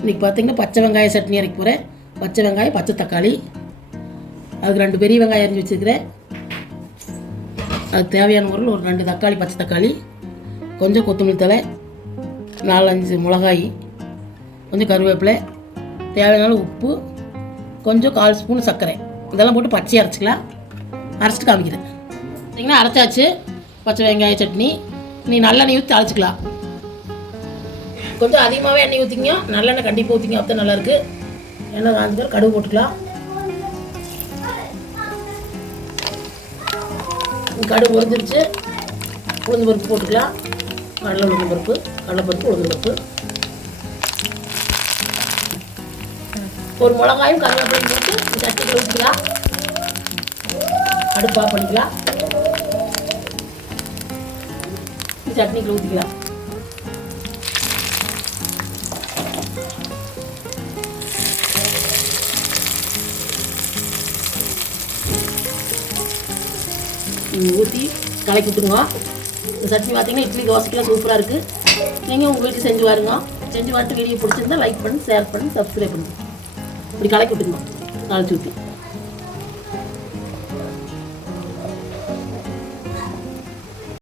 இன்றைக்கி பார்த்திங்கன்னா பச்சை வெங்காய சட்னி அரைக்க போகிறேன். பச்சை வெங்காயம், பச்சை தக்காளி, அதுக்கு 2 பெரிய வெங்காயம் அரிஞ்சு வச்சுருக்கிறேன். அதுக்கு தேவையான பொருள் ஒரு 2 தக்காளி, பச்சை தக்காளி, கொஞ்சம் கொத்தமல்லி தழை, 4-5 மிளகாய், கொஞ்சம் கருவேப்பிலை, தேவையான உப்பு, கொஞ்சம் 1/4 ஸ்பூன் சர்க்கரை, இதெல்லாம் போட்டு பச்சையாக அரைச்சிக்கலாம். அரைச்சிட்டு காமிக்கிறேன். பார்த்திங்கன்னா அரைச்சாச்சு பச்சை வெங்காய சட்னி. நீ நல்லெண்ணெய் ஊற்றி அரைச்சிக்கலாம். கொஞ்சம் அதிகமாகவே எண்ணெய் ஊற்றிங்க, நல்லெண்ணெய் கண்டிப்பாக ஊற்றிங்க, அப்போ நல்லாயிருக்கு. எண்ணெய் காய்ஞ்ச பேர் கடுகு போட்டுக்கலாம். கடுகு பொரிஞ்சிருச்சு. உளுந்து பருப்பு போட்டுக்கலாம். உளுந்து பருப்பு, கடலைப்பருப்பு, உளுந்து பருப்பு, ஒரு மிளகாயும் கருவேப்பிலையும் போட்டு சட்னிக்குள்ள ஊற்றிக்கலாம். அடுப்பு ஆஃப் பண்ணிக்கலாம். சட்னிக்குள்ள ஊற்றிக்கலாம். ஊற்றி கலக்கி விட்டுருங்க. இந்த சட்னி பார்த்தீங்கன்னா இட்லி தோசைக்கெல்லாம் சூப்பராக இருக்குது. நீங்கள் உங்கள் வீட்டுக்கு செஞ்சு பாருங்க. செஞ்சு பார்த்து வீடியோ பிடிச்சிருந்தா லைக் பண்ணி, ஷேர் பண்ணி, சப்ஸ்கிரைப் பண்ணுங்க. இப்படி கலக்கி விட்டுருங்க. தாளிச்சு ஊற்றி